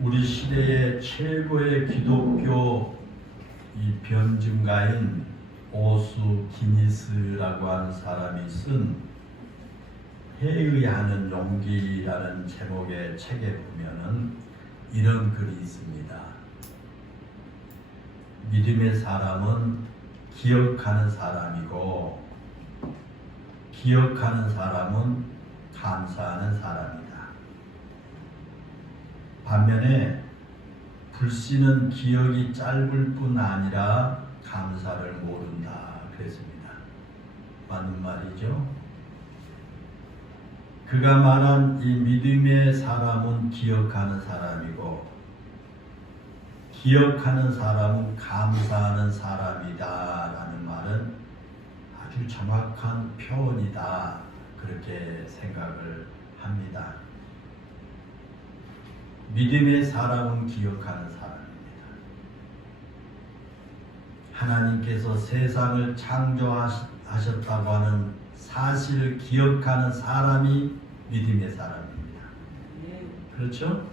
우리 시대의 최고의 기독교 이 변증가인 오수 기니스라고 하는 사람이 쓴 회의하는 용기라는 제목의 책에 보면은 이런 글이 있습니다. 믿음의 사람은 기억하는 사람이고 기억하는 사람은 감사하는 사람이다. 반면에 불신은 기억이 짧을 뿐 아니라 감사를 모른다 그랬습니다. 맞는 말이죠? 그가 말한 이 믿음의 사람은 기억하는 사람이고 기억하는 사람은 감사하는 사람이다 라는 말은 아주 정확한 표현이다 그렇게 생각을 합니다. 믿음의 사람은 기억하는 사람입니다. 하나님께서 세상을 창조하셨다고 하는 사실을 기억하는 사람이 믿음의 사람입니다. 그렇죠?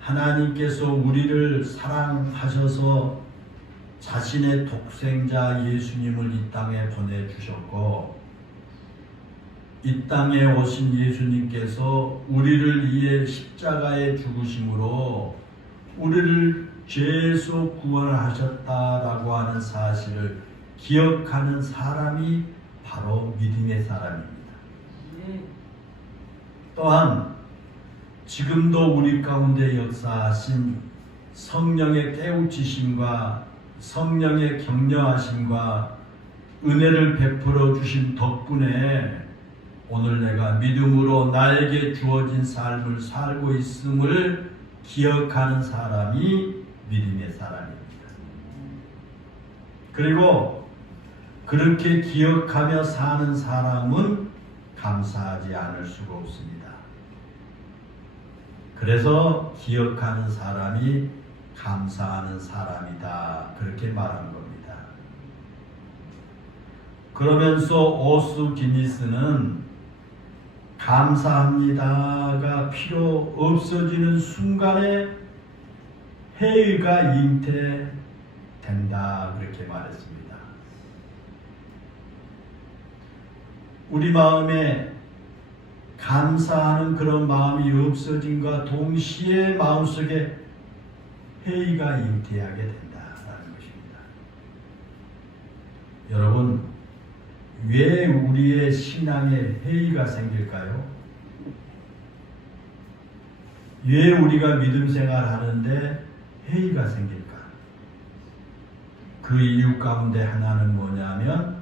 하나님께서 우리를 사랑하셔서 자신의 독생자 예수님을 이 땅에 보내주셨고 이 땅에 오신 예수님께서 우리를 위해 십자가에 죽으심으로 우리를 죄에서 구원하셨다라고 하는 사실을 기억하는 사람이 바로 믿음의 사람입니다. 또한 지금도 우리 가운데 역사하신 성령의 깨우치심과 성령의 격려하심과 은혜를 베풀어 주신 덕분에 오늘 내가 믿음으로 나에게 주어진 삶을 살고 있음을 기억하는 사람이 믿음의 사람입니다. 그리고 그렇게 기억하며 사는 사람은 감사하지 않을 수가 없습니다. 그래서 기억하는 사람이 감사하는 사람이다 그렇게 말한 겁니다. 그러면서 오수 기니스는 감사합니다가 필요 없어지는 순간에 회의가 잉태된다 그렇게 말했습니다. 우리 마음에 감사하는 그런 마음이 없어진과 동시에 마음속에 회의가 잉태하게 된다라는 것입니다. 여러분, 왜 우리의 신앙에 회의가 생길까요? 왜 우리가 믿음 생활하는데 회의가 생길까? 그 이유 가운데 하나는 뭐냐면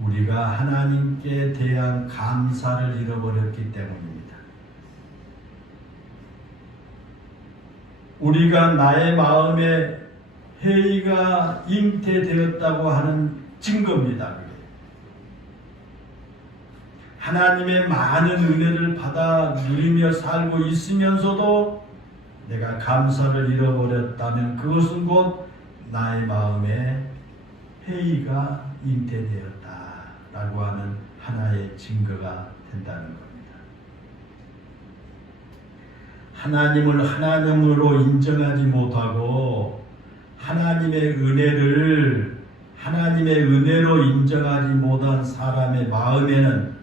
우리가 하나님께 대한 감사를 잃어버렸기 때문입니다. 우리가 나의 마음에 회의가 잉태되었다고 하는 증거입니다. 하나님의 많은 은혜를 받아 누리며 살고 있으면서도 내가 감사를 잃어버렸다면 그것은 곧 나의 마음에 회의가 잉태되었다라고 하는 하나의 증거가 된다는 겁니다. 하나님을 하나님으로 인정하지 못하고 하나님의 은혜로 인정하지 못한 사람의 마음에는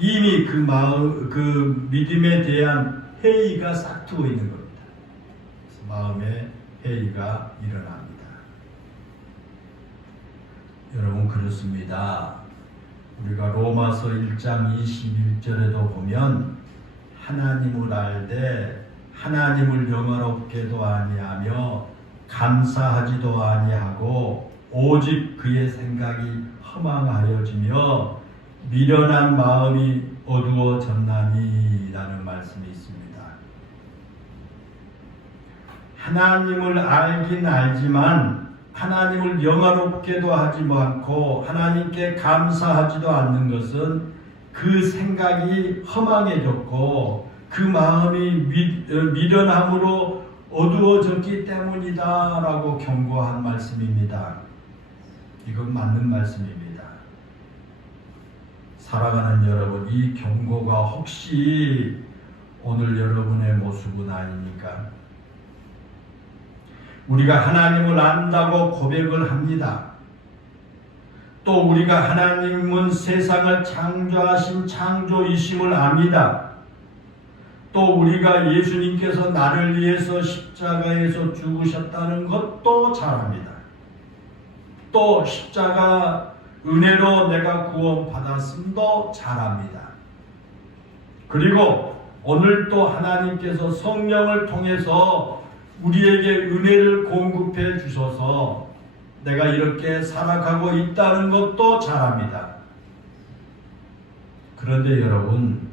이미 그 믿음에 대한 회의가 싹트고 있는 겁니다. 그래서 마음에 회의가 일어납니다. 여러분 그렇습니다. 우리가 로마서 1장 21절에도 보면 하나님을 알되 하나님을 영화롭게도 아니하며 감사하지도 아니하고 오직 그의 생각이 허망하여지며 미련한 마음이 어두워졌나니 라는 말씀이 있습니다. 하나님을 알긴 알지만 하나님을 영화롭게도 하지 않고 하나님께 감사하지도 않는 것은 그 생각이 허망해졌고 그 마음이 미련함으로 어두워졌기 때문이다 라고 경고한 말씀입니다. 이건 맞는 말씀입니다. 살아가는 여러분, 이 경고가 혹시 오늘 여러분의 모습은 아닙니까? 우리가 하나님을 안다고 고백을 합니다. 또 우리가 하나님은 세상을 창조하신 창조이심을 압니다. 또 우리가 예수님께서 나를 위해서 십자가에서 죽으셨다는 것도 잘 압니다. 또 십자가 은혜로 내가 구원받았음도 잘 압니다. 그리고 오늘 또 하나님께서 성령을 통해서 우리에게 은혜를 공급해 주셔서 내가 이렇게 살아가고 있다는 것도 잘 압니다. 그런데 여러분,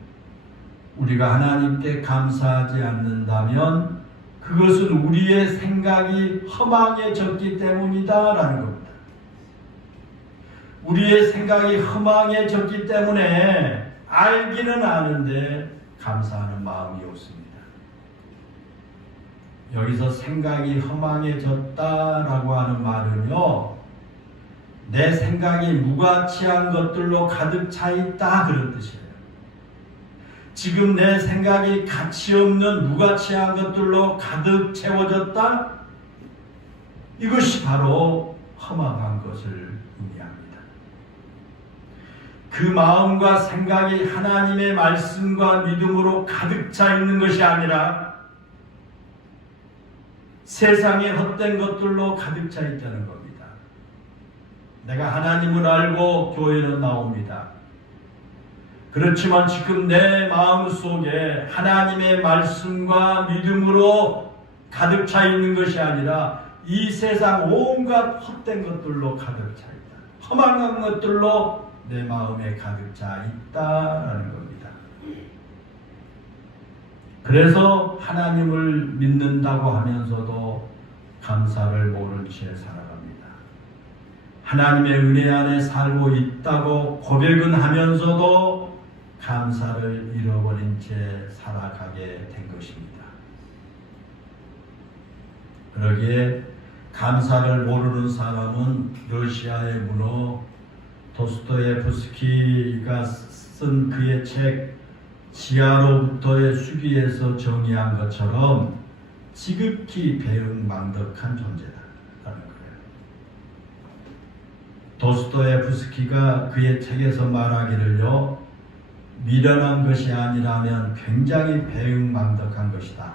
우리가 하나님께 감사하지 않는다면 그것은 우리의 생각이 허망해졌기 때문이다라는 겁니다. 우리의 생각이 허망해졌기 때문에 알기는 아는데 감사하는 마음이 없습니다. 여기서 생각이 허망해졌다라고 하는 말은요, 내 생각이 무가치한 것들로 가득 차 있다 그런 뜻이에요. 지금 내 생각이 가치 없는 무가치한 것들로 가득 채워졌다? 이것이 바로 허망한 것을 의미합니다. 그 마음과 생각이 하나님의 말씀과 믿음으로 가득 차 있는 것이 아니라 세상의 헛된 것들로 가득 차 있다는 겁니다. 내가 하나님을 알고 교회는 나옵니다. 그렇지만 지금 내 마음속에 하나님의 말씀과 믿음으로 가득 차 있는 것이 아니라 이 세상 온갖 헛된 것들로 가득 차 있다. 허망한 것들로 내 마음에 가득 차 있다라는 겁니다. 그래서 하나님을 믿는다고 하면서도 감사를 모른 채 살아갑니다. 하나님의 은혜 안에 살고 있다고 고백은 하면서도 감사를 잃어버린 채 살아가게 된 것입니다. 그러기에 감사를 모르는 사람은 러시아의 문호 도스토예프스키가 쓴 그의 책 지하로부터의 수기에서 정의한 것처럼 지극히 배은망덕한 존재다라는 거예요. 도스토예프스키가 그의 책에서 말하기를요, 미련한 것이 아니라면 굉장히 배은망덕한 것이다.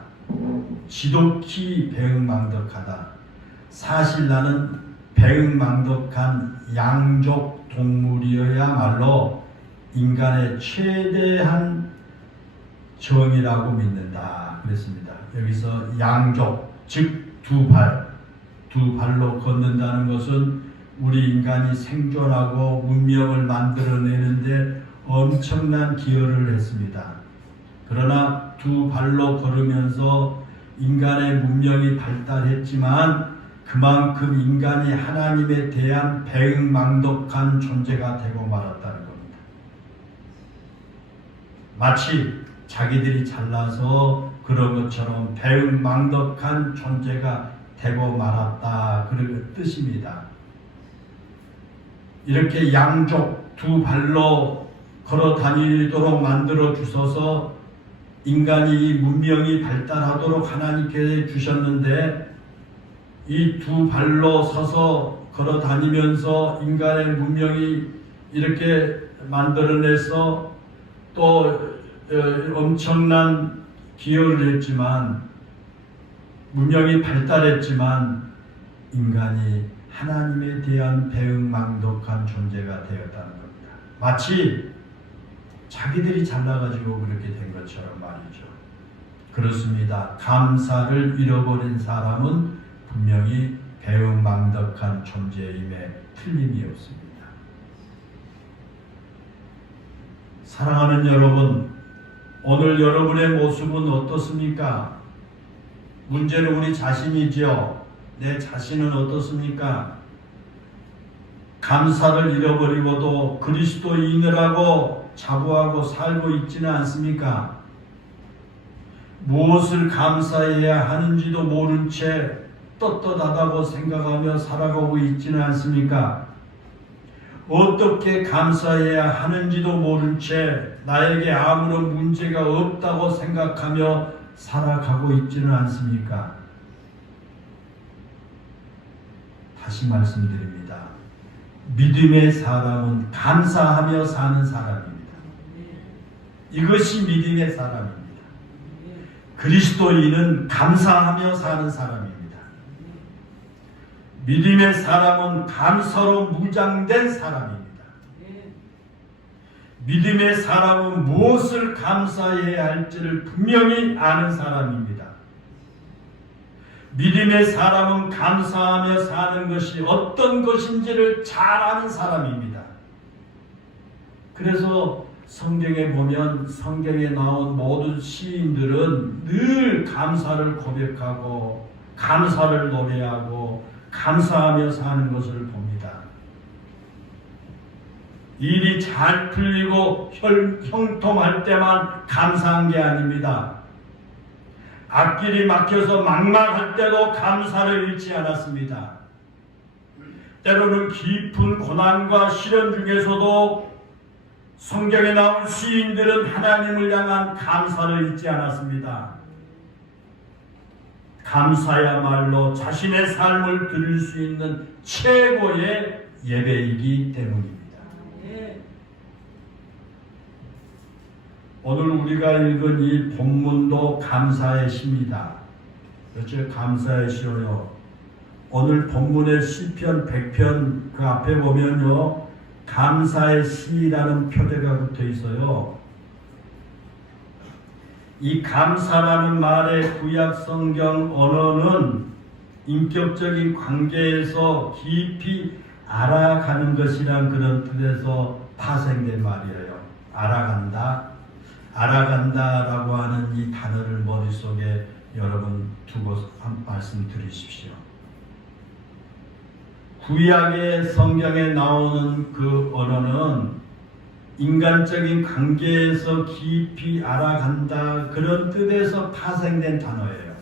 지독히 배은망덕하다. 사실 나는 배은망덕한 양족 동물이어야말로 인간의 최대한 정의라고 믿는다 그랬습니다. 여기서 양족, 즉 두 발로 걷는다는 것은 우리 인간이 생존하고 문명을 만들어내는데 엄청난 기여를 했습니다. 그러나 두 발로 걸으면서 인간의 문명이 발달했지만 그만큼 인간이 하나님에 대한 배은망덕한 존재가 되고 말았다는 겁니다. 마치 자기들이 잘나서 그런 것처럼 배은망덕한 존재가 되고 말았다 그런 뜻입니다. 이렇게 양족 두 발로 걸어 다니도록 만들어 주셔서 인간이 문명이 발달하도록 하나님께 주셨는데 이 두 발로 서서 걸어 다니면서 인간의 문명이 이렇게 만들어내서 또 엄청난 기여를 했지만 문명이 발달했지만 인간이 하나님에 대한 배은망덕한 존재가 되었다는 겁니다. 마치 자기들이 잘나가지고 그렇게 된 것처럼 말이죠. 그렇습니다. 감사를 잃어버린 사람은 분명히 배은망덕한 존재임에 틀림이 없습니다. 사랑하는 여러분, 오늘 여러분의 모습은 어떻습니까? 문제는 우리 자신이지요. 내 자신은 어떻습니까? 감사를 잃어버리고도 그리스도인이라고 자부하고 살고 있지는 않습니까? 무엇을 감사해야 하는지도 모른 채 떳떳하다고 생각하며 살아가고 있지는 않습니까? 어떻게 감사해야 하는지도 모른 채 나에게 아무런 문제가 없다고 생각하며 살아가고 있지는 않습니까? 다시 말씀드립니다. 믿음의 사람은 감사하며 사는 사람입니다. 이것이 믿음의 사람입니다. 그리스도인은 감사하며 사는 사람입니다. 믿음의 사람은 감사로 무장된 사람입니다. 믿음의 사람은 무엇을 감사해야 할지를 분명히 아는 사람입니다. 믿음의 사람은 감사하며 사는 것이 어떤 것인지를 잘 아는 사람입니다. 그래서 성경에 보면 성경에 나온 모든 시인들은 늘 감사를 고백하고 감사를 노래하고 감사하며 사는 것을 봅니다. 일이 잘 풀리고 형통할 때만 감사한 게 아닙니다. 앞길이 막혀서 막막할 때도 감사를 잃지 않았습니다. 때로는 깊은 고난과 시련 중에서도 성경에 나온 시인들은 하나님을 향한 감사를 잊지 않았습니다. 감사야말로 자신의 삶을 드릴 수 있는 최고의 예배이기 때문입니다. 오늘 우리가 읽은 이 본문도 감사의 시입니다. 그렇죠? 감사의 시요. 오늘 본문의 시편 100편 그 앞에 보면요, 감사의 시라는 표대가 붙어 있어요. 이 감사라는 말의 구약 성경 언어는 인격적인 관계에서 깊이 알아가는 것이란 그런 뜻에서 파생된 말이에요. 알아간다라고 하는 이 단어를 머릿속에 여러분 두고 한 말씀 드리십시오. 구약의 성경에 나오는 그 언어는 인간적인 관계에서 깊이 알아간다 그런 뜻에서 파생된 단어예요.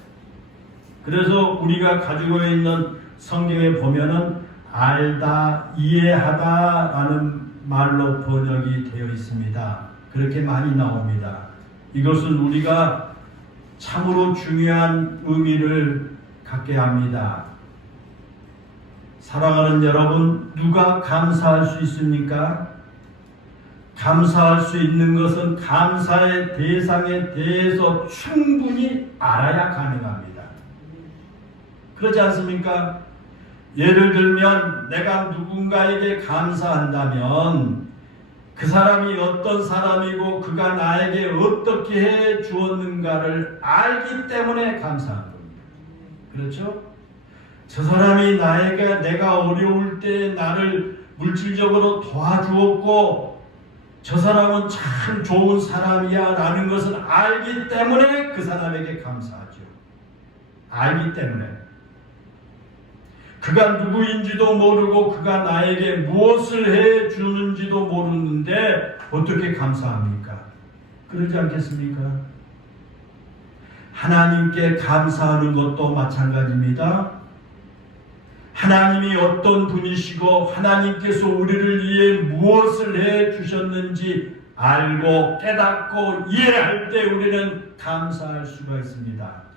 그래서 우리가 가지고 있는 성경에 보면은 알다, 이해하다라는 말로 번역이 되어 있습니다. 그렇게 많이 나옵니다. 이것은 우리가 참으로 중요한 의미를 갖게 합니다. 사랑하는 여러분, 누가 감사할 수 있습니까? 감사할 수 있는 것은 감사의 대상에 대해서 충분히 알아야 가능합니다. 그렇지 않습니까? 예를 들면 내가 누군가에게 감사한다면 그 사람이 어떤 사람이고 그가 나에게 어떻게 해 주었는가를 알기 때문에 감사한 겁니다. 그렇죠? 저 사람이 내가 어려울 때 나를 물질적으로 도와주었고 저 사람은 참 좋은 사람이야 라는 것을 알기 때문에 그 사람에게 감사하죠. 알기 때문에. 그가 누구인지도 모르고 그가 나에게 무엇을 해 주는지도 모르는데 어떻게 감사합니까? 그러지 않겠습니까? 하나님께 감사하는 것도 마찬가지입니다. 하나님이 어떤 분이시고 하나님께서 우리를 위해 무엇을 해 주셨는지 알고 깨닫고 이해할 때 우리는 감사할 수가 있습니다.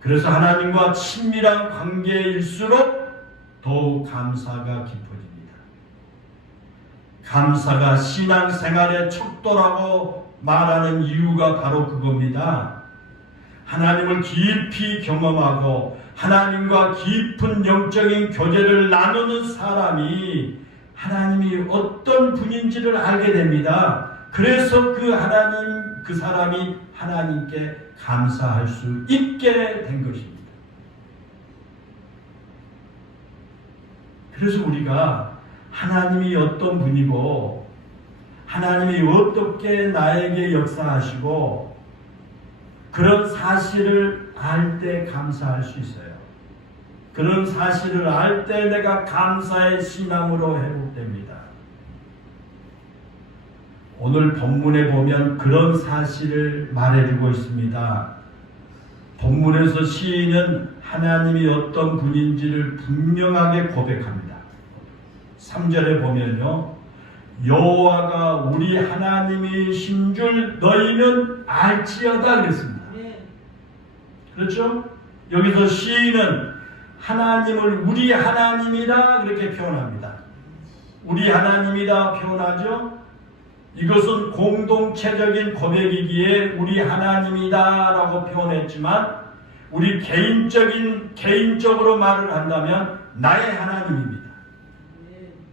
그래서 하나님과 친밀한 관계일수록 더욱 감사가 깊어집니다. 감사가 신앙생활의 척도라고 말하는 이유가 바로 그겁니다. 하나님을 깊이 경험하고 하나님과 깊은 영적인 교제를 나누는 사람이 하나님이 어떤 분인지를 알게 됩니다. 그래서 그 사람이 하나님께 감사할 수 있게 된 것입니다. 그래서 우리가 하나님이 어떤 분이고 하나님이 어떻게 나에게 역사하시고 그런 사실을 알 때 감사할 수 있어요. 그런 사실을 알 때 내가 감사의 신앙으로 회복됩니다. 오늘 본문에 보면 그런 사실을 말해주고 있습니다. 본문에서 시인은 하나님이 어떤 분인지를 분명하게 고백합니다. 3절에 보면요, 여호와가 우리 하나님이신 줄 너희는 알지어다 그랬습니다. 그렇죠? 여기서 시인은 하나님을 우리 하나님이다 그렇게 표현합니다. 우리 하나님이다 표현하죠. 이것은 공동체적인 고백이기에 우리 하나님이다 라고 표현했지만, 우리 개인적으로 말을 한다면 나의 하나님입니다.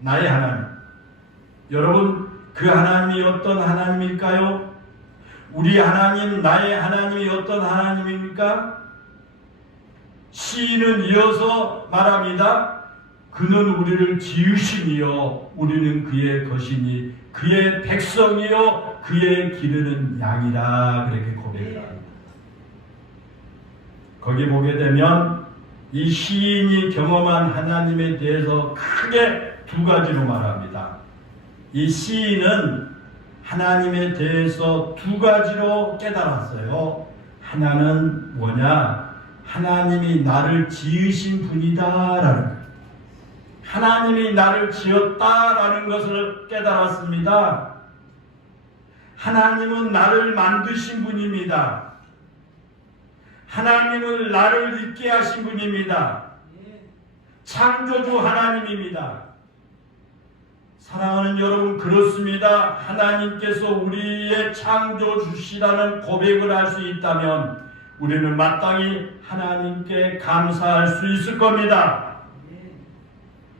나의 하나님. 여러분, 그 하나님이 어떤 하나님일까요? 우리 하나님, 나의 하나님이 어떤 하나님입니까? 시인은 이어서 말합니다. 그는 우리를 지으시니요 우리는 그의 것이니 그의 백성이요 그의 기르는 양이라 그렇게 고백을 합니다. 거기 보게 되면 이 시인이 경험한 하나님에 대해서 크게 두 가지로 말합니다. 이 시인은 하나님에 대해서 두 가지로 깨달았어요. 하나는 뭐냐? 하나님이 나를 지으신 분이다라는 거예요. 하나님이 나를 지었다라는 것을 깨달았습니다. 하나님은 나를 만드신 분입니다. 하나님은 나를 있게 하신 분입니다. 창조주 하나님입니다. 사랑하는 여러분, 그렇습니다. 하나님께서 우리의 창조주시라는 고백을 할 수 있다면 우리는 마땅히 하나님께 감사할 수 있을 겁니다.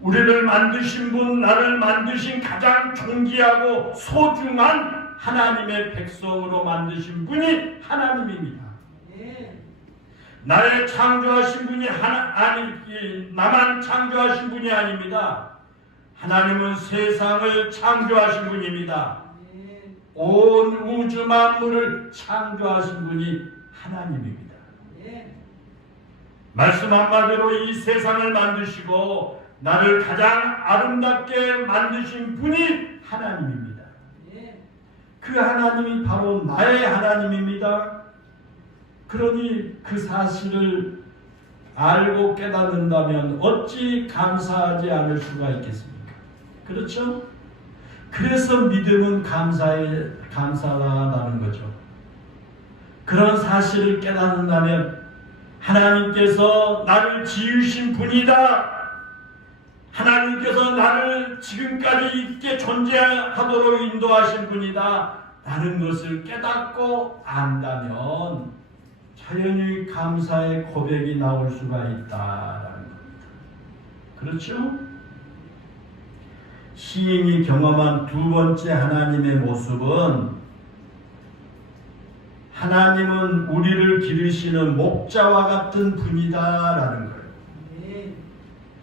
우리를 만드신 분, 나를 만드신 가장 존귀하고 소중한 하나님의 백성으로 만드신 분이 하나님입니다. 나를 창조하신 분이 나만 창조하신 분이 아닙니다. 하나님은 세상을 창조하신 분입니다. 온 우주 만물을 창조하신 분이 하나님입니다. 말씀 한마디로 이 세상을 만드시고 나를 가장 아름답게 만드신 분이 하나님입니다. 그 하나님이 바로 나의 하나님입니다. 그러니 그 사실을 알고 깨닫는다면 어찌 감사하지 않을 수가 있겠습니까? 그렇죠? 그래서 믿음은 감사하다는 거죠. 그런 사실을 깨닫는다면 하나님께서 나를 지으신 분이다. 하나님께서 나를 지금까지 있게 존재하도록 인도하신 분이다 라는 것을 깨닫고 안다면 자연히 감사의 고백이 나올 수가 있다라는 겁니다. 그렇죠? 시인이 경험한 두 번째 하나님의 모습은 하나님은 우리를 기르시는 목자와 같은 분이다라는 거예요.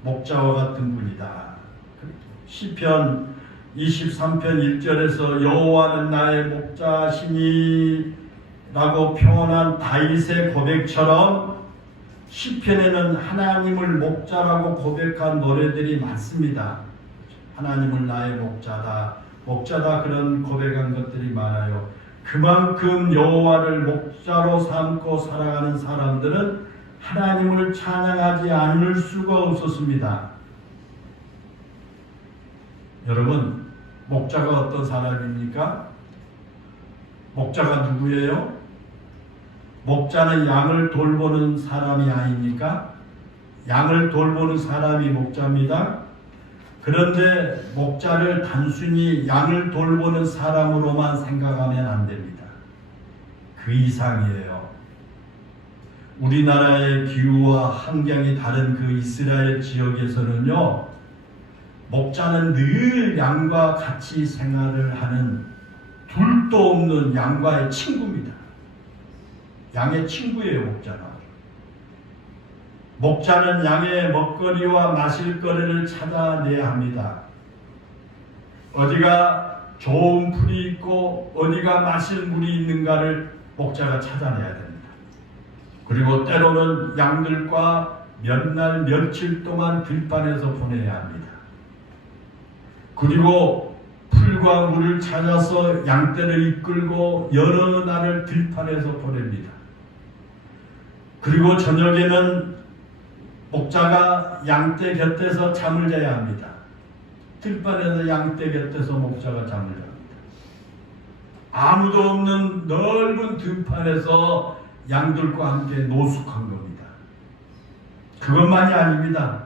목자와 같은 분이다. 시편 23편 1절에서 여호와는 나의 목자시니 라고 표현한 다윗의 고백처럼 시편에는 하나님을 목자라고 고백한 노래들이 많습니다. 하나님은 나의 목자다, 목자다, 그런 고백한 것들이 많아요. 그만큼 여호와를 목자로 삼고 살아가는 사람들은 하나님을 찬양하지 않을 수가 없었습니다. 여러분, 목자가 어떤 사람입니까? 목자가 누구예요? 목자는 양을 돌보는 사람이 아닙니까? 양을 돌보는 사람이 목자입니다. 그런데 목자를 단순히 양을 돌보는 사람으로만 생각하면 안 됩니다. 그 이상이에요. 우리나라의 기후와 환경이 다른 그 이스라엘 지역에서는요, 목자는 늘 양과 같이 생활을 하는 둘도 없는 양과의 친구입니다. 양의 친구예요, 목자는. 목자는 양의 먹거리와 마실 거리를 찾아내야 합니다. 어디가 좋은 풀이 있고 어디가 마실 물이 있는가를 목자가 찾아내야 됩니다. 그리고 때로는 양들과 몇 날 며칠 동안 들판에서 보내야 합니다. 그리고 풀과 물을 찾아서 양떼를 이끌고 여러 날을 들판에서 보냅니다. 그리고 저녁에는 목자가 양떼 곁에서 잠을 자야 합니다. 들판에서 양떼 곁에서 목자가 잠을 잡니다. 아무도 없는 넓은 들판에서 양들과 함께 노숙한 겁니다. 그것만이 아닙니다.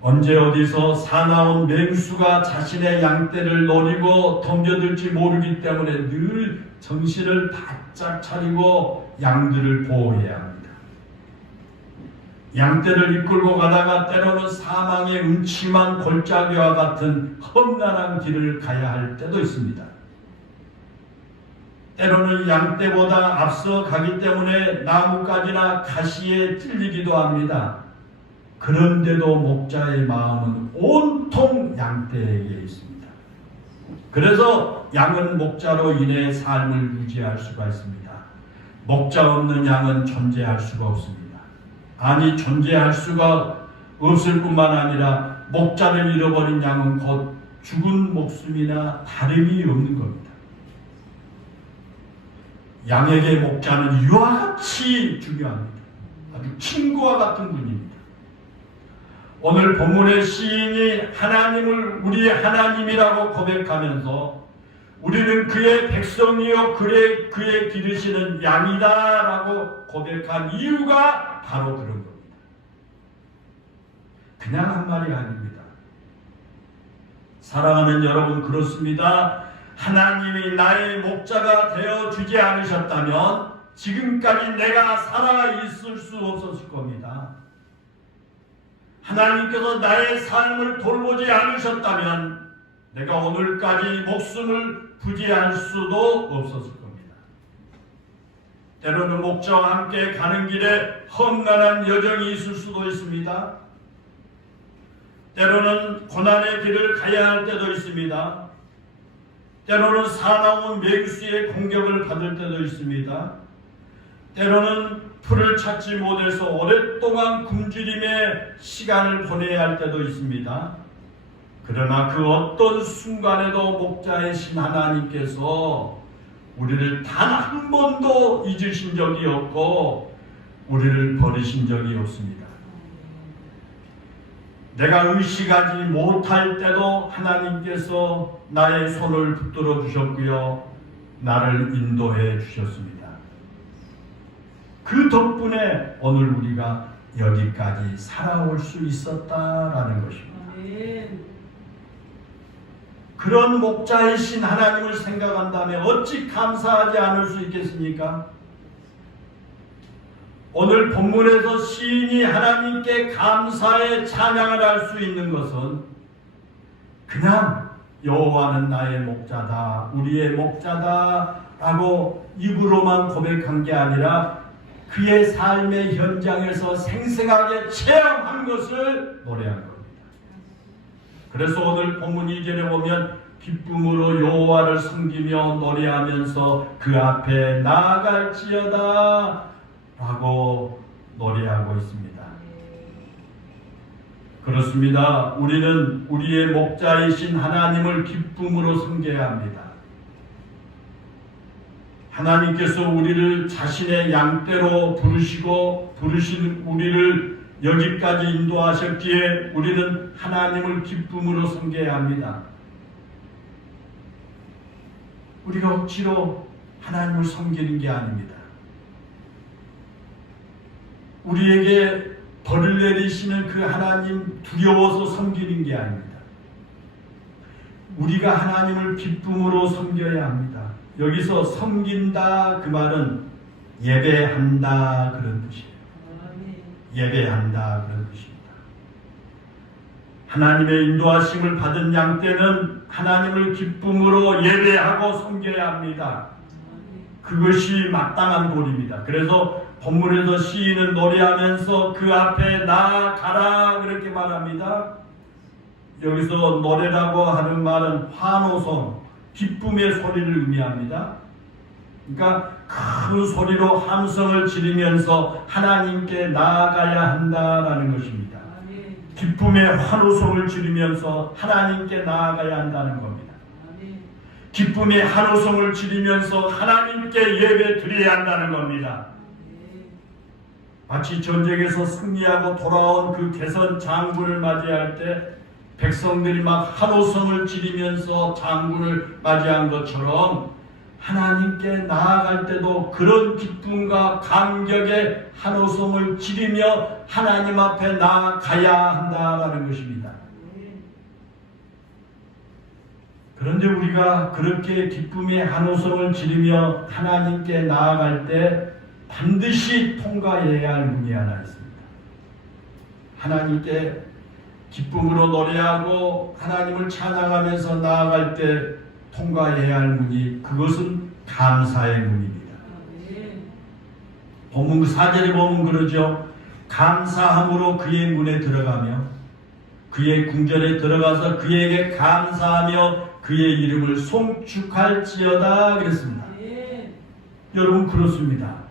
언제 어디서 사나운 맹수가 자신의 양떼를 노리고 덤벼들지 모르기 때문에 늘 정신을 바짝 차리고 양들을 보호해야 합니다. 양떼를 이끌고 가다가 때로는 사망의 음침한 골짜기와 같은 험난한 길을 가야 할 때도 있습니다. 때로는 양떼보다 앞서 가기 때문에 나뭇가지나 가시에 찔리기도 합니다. 그런데도 목자의 마음은 온통 양떼에게 있습니다. 그래서 양은 목자로 인해 삶을 유지할 수가 있습니다. 목자 없는 양은 존재할 수가 없습니다. 아니, 존재할 수가 없을 뿐만 아니라 목자를 잃어버린 양은 곧 죽은 목숨이나 다름이 없는 겁니다. 양에게 목자는 이와 같이 중요합니다. 아주 친구와 같은 분입니다. 오늘 본문의 시인이 하나님을 우리의 하나님이라고 고백하면서 우리는 그의 백성이요 그의 기르시는 양이다라고 고백한 이유가 바로 그런 겁니다. 그냥 한 말이 아닙니다. 사랑하는 여러분, 그렇습니다. 하나님이 나의 목자가 되어주지 않으셨다면 지금까지 내가 살아있을 수 없었을 겁니다. 하나님께서 나의 삶을 돌보지 않으셨다면 내가 오늘까지 목숨을 부지할 수도 없었을 겁니다. 때로는 목자와 함께 가는 길에 험난한 여정이 있을 수도 있습니다. 때로는 고난의 길을 가야 할 때도 있습니다. 때로는 사나운 맹수의 공격을 받을 때도 있습니다. 때로는 풀을 찾지 못해서 오랫동안 굶주림의 시간을 보내야 할 때도 있습니다. 그러나 그 어떤 순간에도 목자이신 하나님께서 우리를 단 한 번도 잊으신 적이 없고 우리를 버리신 적이 없습니다. 내가 의식하지 못할 때도 하나님께서 나의 손을 붙들어 주셨고요, 나를 인도해 주셨습니다. 그 덕분에 오늘 우리가 여기까지 살아올 수 있었다라는 것입니다. 그런 목자이신 하나님을 생각한다면 어찌 감사하지 않을 수 있겠습니까? 오늘 본문에서 시인이 하나님께 감사의 찬양을 할 수 있는 것은 그냥 여호와는 나의 목자다, 우리의 목자다 라고 입으로만 고백한 게 아니라 그의 삶의 현장에서 생생하게 체험한 것을 노래한 겁니다. 그래서 오늘 본문 2절에 보면 기쁨으로 여호와를 섬기며 노래하면서 그 앞에 나아갈지어다 라고 노래하고 있습니다. 그렇습니다. 우리는 우리의 목자이신 하나님을 기쁨으로 섬겨야 합니다. 하나님께서 우리를 자신의 양떼로 부르신 우리를 여기까지 인도하셨기에 우리는 하나님을 기쁨으로 섬겨야 합니다. 우리가 억지로 하나님을 섬기는 게 아닙니다. 우리에게 벌을 내리시는 그 하나님 두려워서 섬기는 게 아닙니다. 우리가 하나님을 기쁨으로 섬겨야 합니다. 여기서 섬긴다 그 말은 예배한다 그런 뜻이에요. 예배한다 그런 뜻입니다. 하나님의 인도하심을 받은 양떼는 하나님을 기쁨으로 예배하고 섬겨야 합니다. 그것이 마땅한 도리입니다. 그래서 본문에서 시인은 노래하면서 그 앞에 나아가라 그렇게 말합니다. 여기서 노래라고 하는 말은 환호성, 기쁨의 소리를 의미합니다. 그러니까 큰 소리로 함성을 지르면서 하나님께 나아가야 한다라는 것입니다. 기쁨의 환호성을 지르면서 하나님께 나아가야 한다는 겁니다. 기쁨의 환호성을 지르면서 하나님께 예배 드려야 한다는 겁니다. 마치 전쟁에서 승리하고 돌아온 그 개선 장군을 맞이할 때 백성들이 막 한호성을 지르면서 장군을 맞이한 것처럼 하나님께 나아갈 때도 그런 기쁨과 감격의 한호성을 지르며 하나님 앞에 나아가야 한다라는 것입니다. 그런데 우리가 그렇게 기쁨의 한호성을 지르며 하나님께 나아갈 때 반드시 통과해야 할 문이 하나 있습니다. 하나님께 기쁨으로 노래하고 하나님을 찬양하면서 나아갈 때 통과해야 할 문이, 그것은 감사의 문입니다. 본문 4절에 보면 그러죠. 감사함으로 그의 문에 들어가며 그의 궁전에 들어가서 그에게 감사하며 그의 이름을 송축할지어다 그랬습니다. 여러분, 그렇습니다.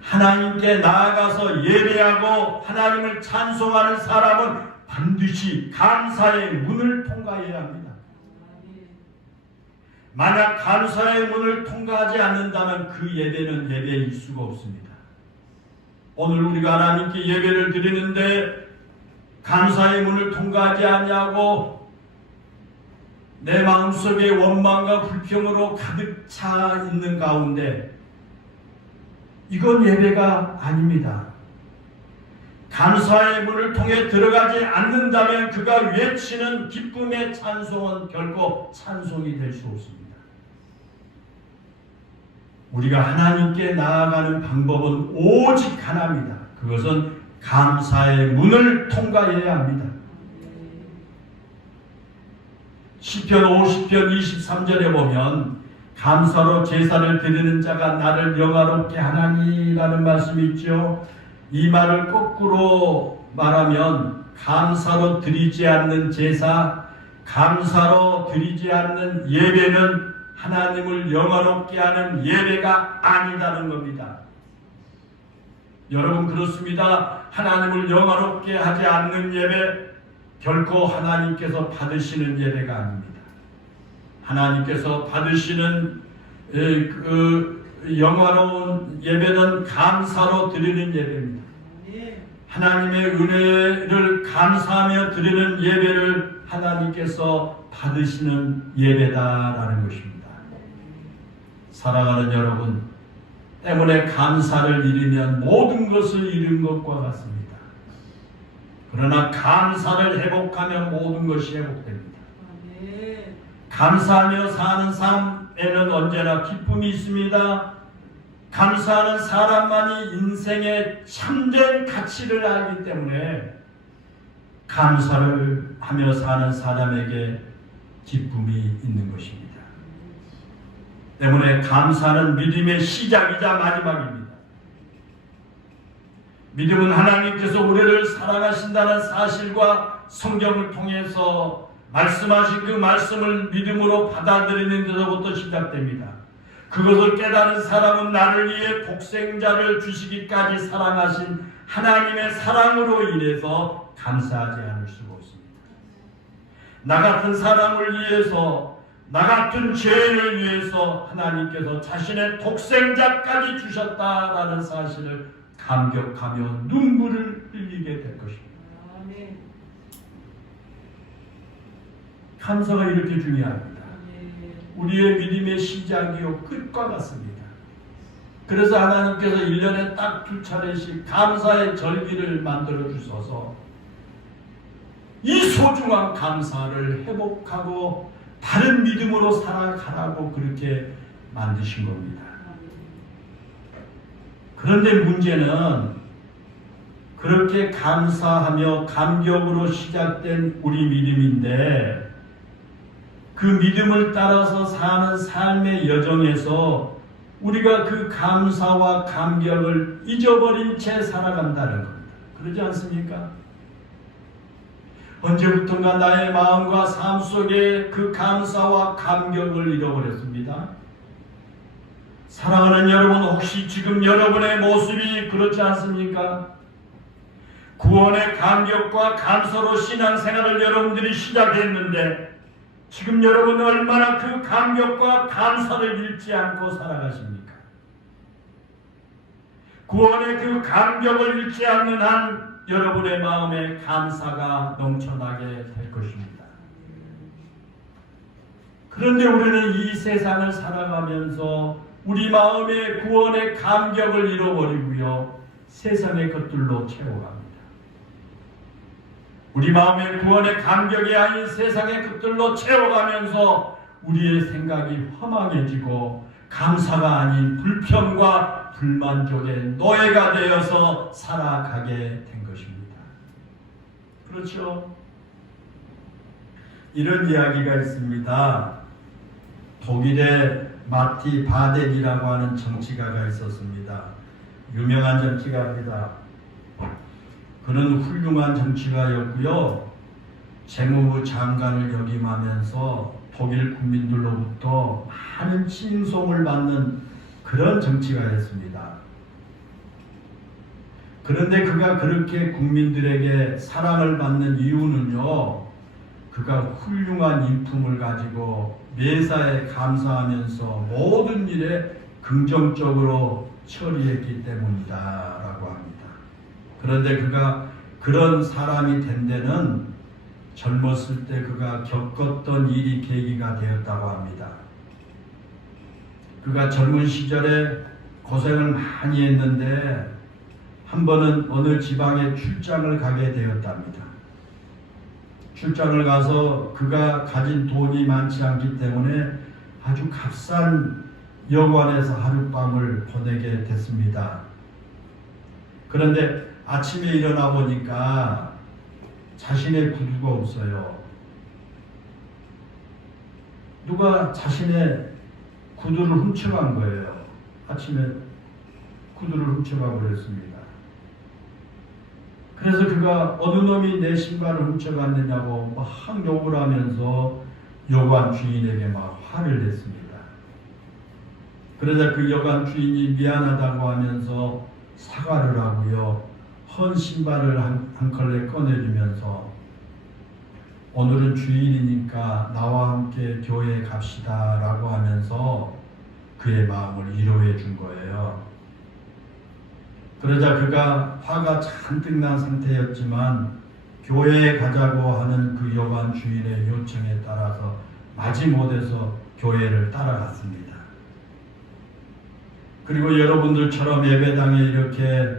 하나님께 나아가서 예배하고 하나님을 찬송하는 사람은 반드시 감사의 문을 통과해야 합니다. 만약 감사의 문을 통과하지 않는다면 그 예배는 예배일 수가 없습니다. 오늘 우리가 하나님께 예배를 드리는데 감사의 문을 통과하지 아니하고 내 마음속에 원망과 불평으로 가득 차 있는 가운데, 이건 예배가 아닙니다. 감사의 문을 통해 들어가지 않는다면 그가 외치는 기쁨의 찬송은 결코 찬송이 될 수 없습니다. 우리가 하나님께 나아가는 방법은 오직 하나입니다. 그것은 감사의 문을 통과해야 합니다. 시편 50편 23절에 보면 감사로 제사를 드리는 자가 나를 영화롭게 하나니라는 말씀이 있죠. 이 말을 거꾸로 말하면 감사로 드리지 않는 제사, 감사로 드리지 않는 예배는 하나님을 영화롭게 하는 예배가 아니다는 겁니다. 여러분, 그렇습니다. 하나님을 영화롭게 하지 않는 예배, 결코 하나님께서 받으시는 예배가 아닙니다. 하나님께서 받으시는 영화로운 예배는 감사로 드리는 예배입니다. 하나님의 은혜를 감사하며 드리는 예배를 하나님께서 받으시는 예배다라는 것입니다. 사랑하는 여러분, 때문에 감사를 잃으면 모든 것을 잃은 것과 같습니다. 그러나 감사를 회복하면 모든 것이 회복됩니다. 감사하며 사는 삶에는 언제나 기쁨이 있습니다. 감사하는 사람만이 인생의 참된 가치를 알기 때문에 감사를 하며 사는 사람에게 기쁨이 있는 것입니다. 때문에 감사는 믿음의 시작이자 마지막입니다. 믿음은 하나님께서 우리를 사랑하신다는 사실과 성경을 통해서 말씀하신 그 말씀을 믿음으로 받아들이는 데서부터 시작됩니다. 그것을 깨달은 사람은 나를 위해 독생자를 주시기까지 사랑하신 하나님의 사랑으로 인해서 감사하지 않을 수가 없습니다. 나 같은 사람을 위해서, 나 같은 죄인을 위해서 하나님께서 자신의 독생자까지 주셨다라는 사실을 감격하며 눈물을 흘리게 될 것입니다. 감사가 이렇게 중요합니다. 우리의 믿음의 시작이요 끝과 같습니다. 그래서 하나님께서 1년에 딱 2차례씩 감사의 절기를 만들어 주셔서 이 소중한 감사를 회복하고 다른 믿음으로 살아가라고 그렇게 만드신 겁니다. 그런데 문제는 그렇게 감사하며 감격으로 시작된 우리 믿음인데, 그 믿음을 따라서 사는 삶의 여정에서 우리가 그 감사와 감격을 잊어버린 채 살아간다는 겁니다. 그러지 않습니까? 언제부턴가 나의 마음과 삶 속에 그 감사와 감격을 잃어버렸습니다. 사랑하는 여러분, 혹시 지금 여러분의 모습이 그렇지 않습니까? 구원의 감격과 감사로 신앙생활을 여러분들이 시작했는데 지금 여러분은 얼마나 그 감격과 감사를 잃지 않고 살아가십니까? 구원의 그 감격을 잃지 않는 한 여러분의 마음에 감사가 넘쳐나게 될 것입니다. 그런데 우리는 이 세상을 살아가면서 우리 마음의 구원의 감격을 잃어버리고요, 세상의 것들로 채워갑니다. 우리 마음의 구원의 감격이 아닌 세상의 것들로 채워가면서 우리의 생각이 허망해지고 감사가 아닌 불평과 불만족의 노예가 되어서 살아가게 된 것입니다. 그렇죠? 이런 이야기가 있습니다. 독일의 마티 바덴이라고 하는 정치가가 있었습니다. 유명한 정치가입니다. 그는 훌륭한 정치가였고요, 재무부 장관을 역임하면서 독일 국민들로부터 많은 칭송을 받는 그런 정치가였습니다. 그런데 그가 그렇게 국민들에게 사랑을 받는 이유는요, 그가 훌륭한 인품을 가지고 매사에 감사하면서 모든 일에 긍정적으로 처리했기 때문이다라고 합니다. 그런데 그가 그런 사람이 된 데는 젊었을 때 그가 겪었던 일이 계기가 되었다고 합니다. 그가 젊은 시절에 고생을 많이 했는데 한 번은 어느 지방에 출장을 가게 되었답니다. 출장을 가서 그가 가진 돈이 많지 않기 때문에 아주 값싼 여관에서 하룻밤을 보내게 됐습니다. 그런데 아침에 일어나 보니까 자신의 구두가 없어요. 누가 자신의 구두를 훔쳐간 거예요. 아침에 구두를 훔쳐가 버렸습니다. 그래서 그가 어느 놈이 내 신발을 훔쳐갔느냐고 막 욕을 하면서 여관 주인에게 막 화를 냈습니다. 그러자 그 여관 주인이 미안하다고 하면서 사과를 하고요, 헌 신발을 한 컬레 꺼내주면서 오늘은 주일이니까 나와 함께 교회에 갑시다 라고 하면서 그의 마음을 위로해 준 거예요. 그러자 그가 화가 잔뜩 난 상태였지만 교회에 가자고 하는 그 여관 주인의 요청에 따라서 마지못해서 교회를 따라갔습니다. 그리고 여러분들처럼 예배당에 이렇게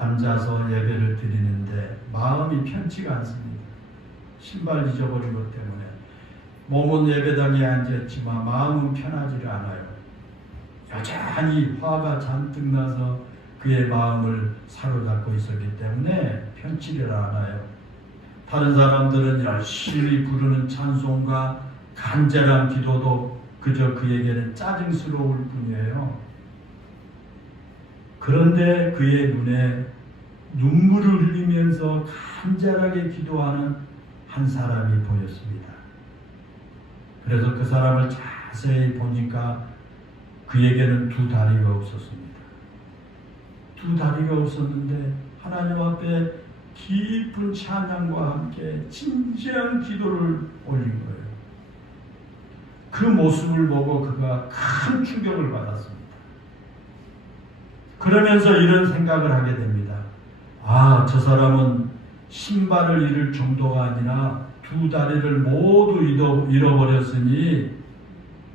앉아서 예배를 드리는데 마음이 편치가 않습니다. 신발 잊어버린 것 때문에 몸은 예배당에 앉았지만 마음은 편하지를 않아요. 여전히 화가 잔뜩 나서 그의 마음을 사로잡고 있었기 때문에 편치를 않아요. 다른 사람들은 열심히 부르는 찬송과 간절한 기도도 그저 그에게는 짜증스러울 뿐이에요. 그런데 그의 눈에 눈물을 흘리면서 간절하게 기도하는 한 사람이 보였습니다. 그래서 그 사람을 자세히 보니까 그에게는 두 다리가 없었습니다. 두 다리가 없었는데 하나님 앞에 깊은 찬양과 함께 진지한 기도를 올린 거예요. 그 모습을 보고 그가 큰 충격을 받았습니다. 그러면서 이런 생각을 하게 됩니다. 아, 저 사람은 신발을 잃을 정도가 아니라 두 다리를 모두 잃어버렸으니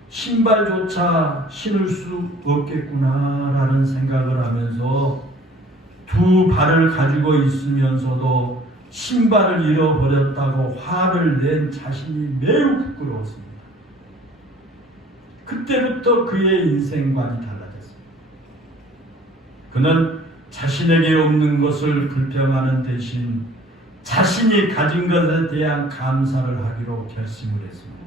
신발조차 신을 수 없겠구나라는 생각을 하면서 두 발을 가지고 있으면서도 신발을 잃어버렸다고 화를 낸 자신이 매우 부끄러웠습니다. 그때부터 그의 인생관이 달라졌습니다. 그는 자신에게 없는 것을 불평하는 대신 자신이 가진 것에 대한 감사를 하기로 결심을 했습니다.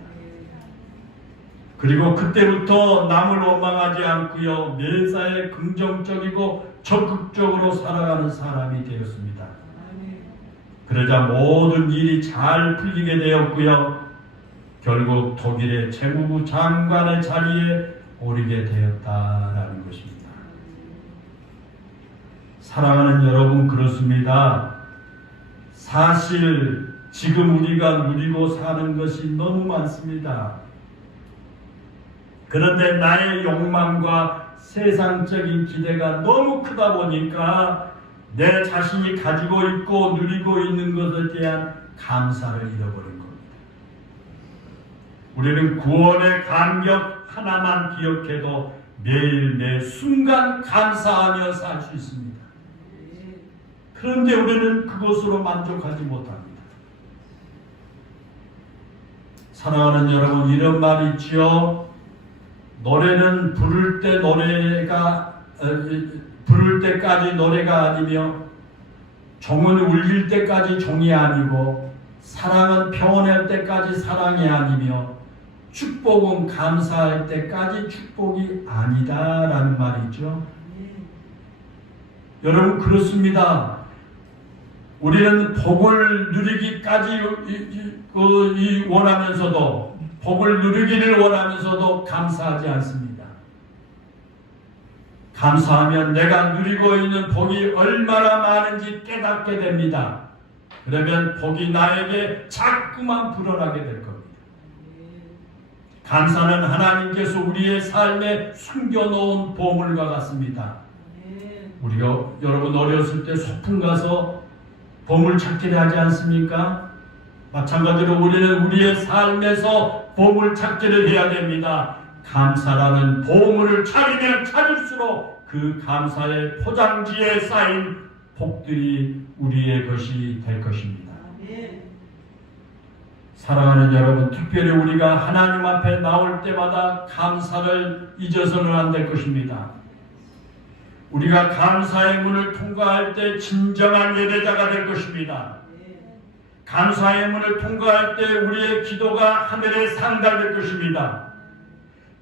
그리고 그때부터 남을 원망하지 않고요, 매사에 긍정적이고 적극적으로 살아가는 사람이 되었습니다. 그러자 모든 일이 잘 풀리게 되었고요, 결국 독일의 재무부 장관의 자리에 오르게 되었다라는 것입니다. 사랑하는 여러분, 그렇습니다. 사실 지금 우리가 누리고 사는 것이 너무 많습니다. 그런데 나의 욕망과 세상적인 기대가 너무 크다 보니까 내 자신이 가지고 있고 누리고 있는 것에 대한 감사를 잃어버린 겁니다. 우리는 구원의 감격 하나만 기억해도 매일 매 순간 감사하며 살 수 있습니다. 그런데 우리는 그것으로 만족하지 못합니다. 사랑하는 여러분, 이런 말이 있지요. 노래는 부를 때까지 노래가 아니며 종은 울릴 때까지 종이 아니고 사랑은 평온할 때까지 사랑이 아니며 축복은 감사할 때까지 축복이 아니다라는 말이죠. 여러분, 그렇습니다. 우리는 복을 누리기까지 원하면서도, 복을 누리기를 원하면서도 감사하지 않습니다. 감사하면 내가 누리고 있는 복이 얼마나 많은지 깨닫게 됩니다. 그러면 복이 나에게 자꾸만 불어나게 될 겁니다. 감사는 하나님께서 우리의 삶에 숨겨놓은 보물과 같습니다. 우리가 여러분 어렸을 때 소풍 가서 보물 찾기를 하지 않습니까? 마찬가지로 우리는 우리의 삶에서 보물 찾기를 해야 됩니다. 감사라는 보물을 찾으면 찾을수록 그 감사의 포장지에 쌓인 복들이 우리의 것이 될 것입니다. 사랑하는 여러분, 특별히 우리가 하나님 앞에 나올 때마다 감사를 잊어서는 안 될 것입니다. 우리가 감사의 문을 통과할 때 진정한 예배자가 될 것입니다. 감사의 문을 통과할 때 우리의 기도가 하늘에 상달될 것입니다.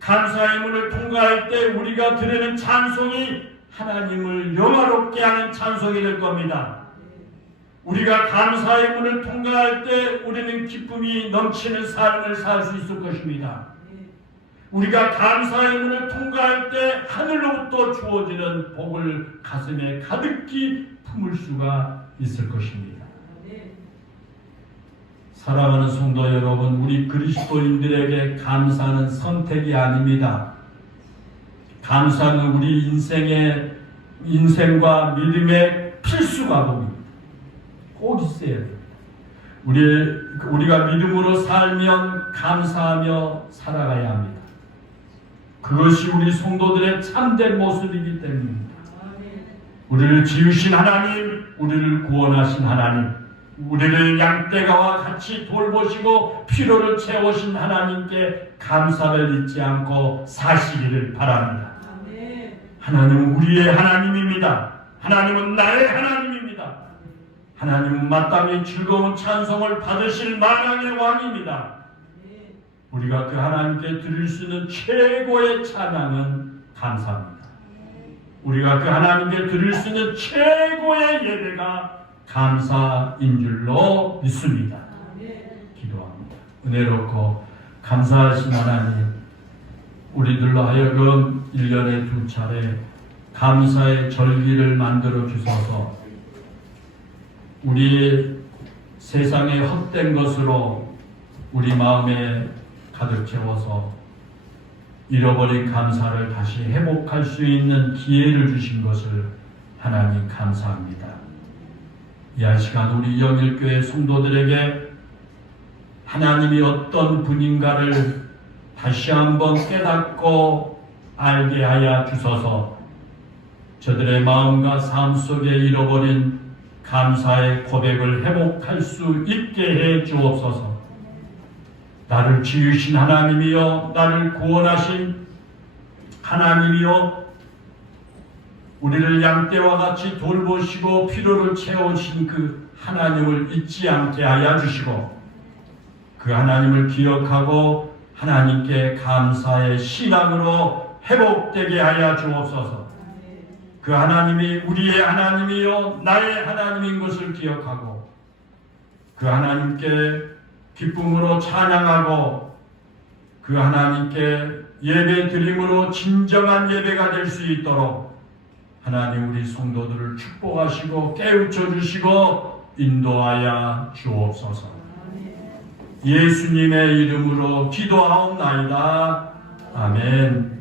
감사의 문을 통과할 때 우리가 드리는 찬송이 하나님을 영화롭게 하는 찬송이 될 겁니다. 우리가 감사의 문을 통과할 때 우리는 기쁨이 넘치는 삶을 살 수 있을 것입니다. 우리가 감사의 문을 통과할 때 하늘로부터 주어지는 복을 가슴에 가득히 품을 수가 있을 것입니다. 사랑하는 성도 여러분, 우리 그리스도인들에게 감사는 선택이 아닙니다. 감사는 우리 인생과 믿음의 필수 과목입니다. 꼭 있어야 됩니다. 우리가 믿음으로 살면 감사하며 살아가야 합니다. 그것이 우리 성도들의 참된 모습이기 때문입니다. 우리를 지으신 하나님, 우리를 구원하신 하나님, 우리를 양떼가와 같이 돌보시고 피로를 채우신 하나님께 감사를 잊지 않고 사시기를 바랍니다. 하나님은 우리의 하나님입니다. 하나님은 나의 하나님입니다. 하나님은 마땅히 즐거운 찬송을 받으실 만왕의 왕입니다. 우리가 그 하나님께 드릴 수 있는 최고의 찬양은 감사합니다. 우리가 그 하나님께 드릴 수 있는 최고의 예배가 감사인 줄로 믿습니다. 기도합니다. 은혜롭고 감사하신 하나님, 우리들로 하여금 1년에 2차례 감사의 절기를 만들어 주셔서 우리 세상에 헛된 것으로 우리 마음에 가득 채워서 잃어버린 감사를 다시 회복할 수 있는 기회를 주신 것을 하나님 감사합니다. 이 한 시간 우리 영일교회 성도들에게 하나님이 어떤 분인가를 다시 한번 깨닫고 알게 하여 주셔서 저들의 마음과 삶 속에 잃어버린 감사의 고백을 회복할 수 있게 해 주옵소서. 나를 지으신 하나님이여, 나를 구원하신 하나님이여, 우리를 양떼와 같이 돌보시고 피로를 채우신 그 하나님을 잊지 않게 하여 주시고 그 하나님을 기억하고 하나님께 감사의 신앙으로 회복되게 하여 주옵소서. 그 하나님이 우리의 하나님이요 나의 하나님인 것을 기억하고 그 하나님께 기쁨으로 찬양하고 그 하나님께 예배 드림으로 진정한 예배가 될 수 있도록 하나님 우리 성도들을 축복하시고 깨우쳐 주시고 인도하여 주옵소서. 예수님의 이름으로 기도하옵나이다. 아멘.